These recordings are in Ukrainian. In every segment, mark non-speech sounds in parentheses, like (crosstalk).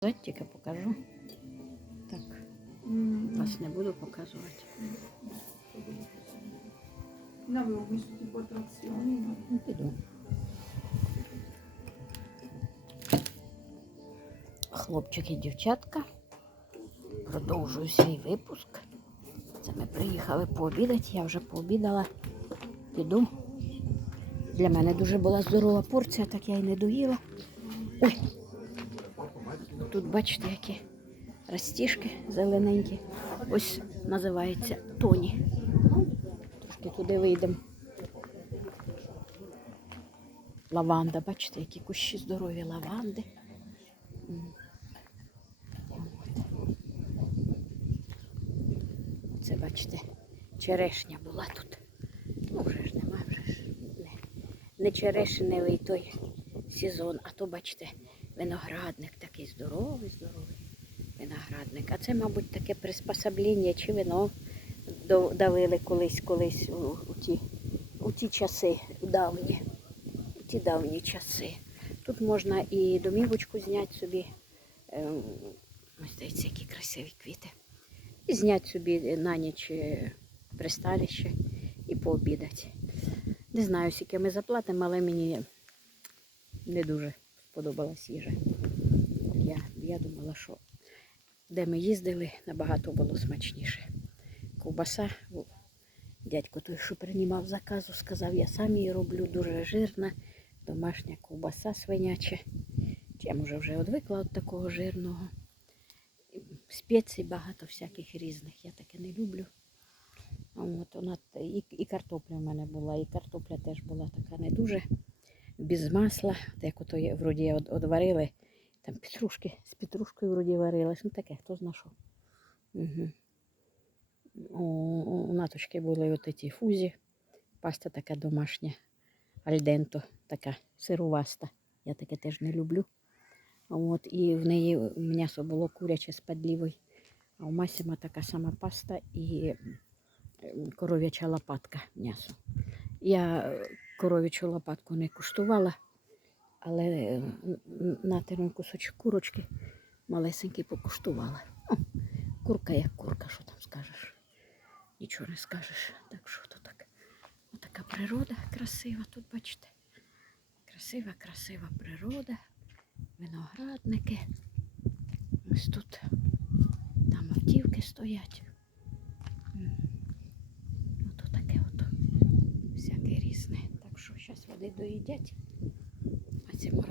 Тільки покажу. Так, вас не буду показувати. Tipo attrazioni, ma Ну, піду. Хлопчики і дівчатка. Продовжую свій випуск. Це ми приїхали пообідати. Я вже пообідала. Піду. Для мене дуже була здорова порція, так я й не доїла. Ой. Тут бачите, які ростішки зелененькі. Ось називається Тоні. Трошки туди вийдемо. Лаванда, бачите, які кущі здорові лаванди. Це, бачите, черешня була тут. Ну, вже ж нема, вже ж не, не черешневий той сезон, а то, бачите, виноградник такий здоровий, здоровий виноградник. А це, мабуть, таке приспособлення чи вино давили колись, колись у, у, ті, у ті часи давні у ті давні часи. Тут можна і домівочку зняти собі. Ем, Ось дивіться, які красиві квіти. І зняти собі на ніч е, присталище і пообідати. Не знаю, скільки ми заплатимо, але мені не дуже сподобалась їжа. Я, я думала, що де ми їздили, набагато було смачніше. Ковбаса, дядько той, що приймав заказу, сказав, я сам її роблю, дуже жирна, домашня ковбаса свиняча. Я може вже одвикла від такого жирного. Спецій багато всяких різних. Я таке не люблю. От вона і, і картопля в мене була, і картопля теж була така не дуже без масла. Як ото є, вроді одварили, там петрушки з петрушкою вроді варилась. Ну таке, хто зна що. Угу. У, у, наточки були от ті фузі. Паста така домашня, альденто, така сируваста. Я таке теж не люблю. От, і в неї м'ясо було куряче з підлівою. А у Масіма така сама паста і коров'яча лопатка м'ясо. Я коров'ячу лопатку не куштувала, але е, н- н- кусочок курочки малесенький покуштувала. О, курка як курка, що там скажеш? Нічого не скажеш. Так що то так. Отака природа красива тут, бачите. Красива, красива природа виноградники. Ось тут там автівки стоять. М. Ото таке ото. Всяке різне. Так що доїдять. А цьому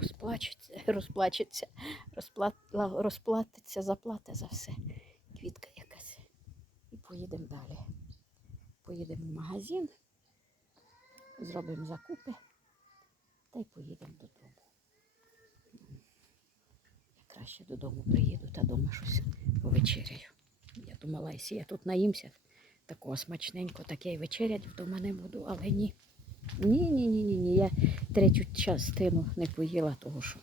розплачеться, (laughs) розплат, розплатиться, заплатить за все. Квітка якась. І поїдемо далі. Поїдемо в магазин, зробимо закупи та й поїдемо додому. Я краще додому приїду та дома щось повечеряю. Я думала, якщо я тут наїмся такого смачненького, так я й вечерять вдома не буду, але ні. Ні, ні, ні. Я третю частину не поїла, того що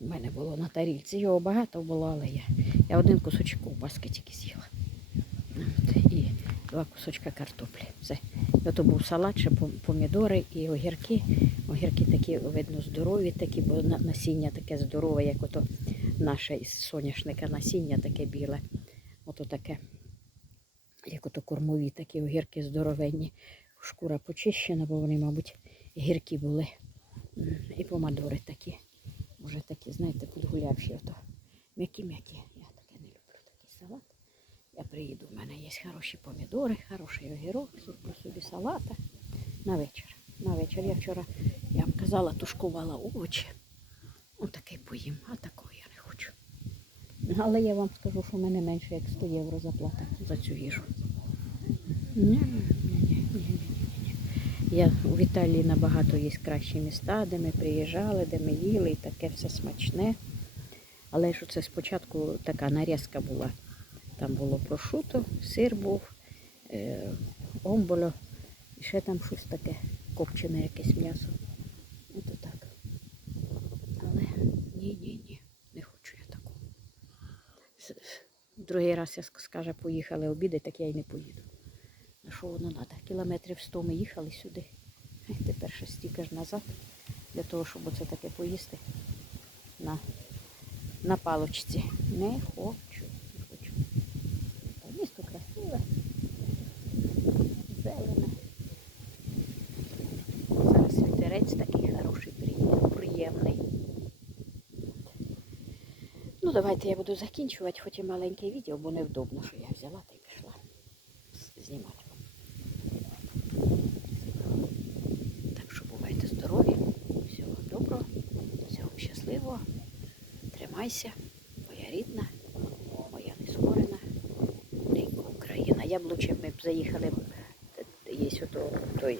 в мене було на тарілці. Його багато було, але я, я один кусочок ковбаски тільки з'їла. І два кусочка картоплі. Все. Ото був салат, ще помідори і огірки. Огірки такі, видно, здорові, такі, бо насіння таке здорове, як ото наше із соняшника насіння таке біле. Ото таке, як ото кормові такі огірки здоровенні. Шкура почищена, бо вони, мабуть, гіркі були. І помадори такі. Вже такі, знаєте, підгулявші ото. М'які-м'які. Я таке не люблю, такий салат. Я приїду, в мене є хороші помідори, хороший огірок, зроблю собі салата на вечір. На вечір я вчора, я вам казала, тушкувала овочі. Отакий поїм, а такого я не хочу. Але я вам скажу, що в мене менше як 100 євро заплата за цю їжу. Ні, ні, ні, ні, ні, ні. Я в Італії набагато є кращі міста, де ми приїжджали, де ми їли, і таке все смачне. Але що це спочатку така нарізка була. Там було прошуто, сир був, е, омболо, і ще там щось таке, копчене якесь м'ясо. Ото так. Але ні, ні, ні, не хочу я такого. Другий раз я ск- скаже, поїхали обіди, так я й не поїду. На що воно треба? Кілометрів 100 ми їхали сюди. Тепер ще стільки ж назад, для того, щоб оце таке поїсти на на палочці. Не хочу. Не хочу. Місто красиве. Зелене. Зараз вітерець такий хороший, приємний. Ну, давайте я буду закінчувати, хоч і маленьке відео, бо невдобно, що я взяла та й пішла знімати. Тримайся, моя рідна, моя нескорена ненька Україна. Яблуче ми б заїхали, є ото той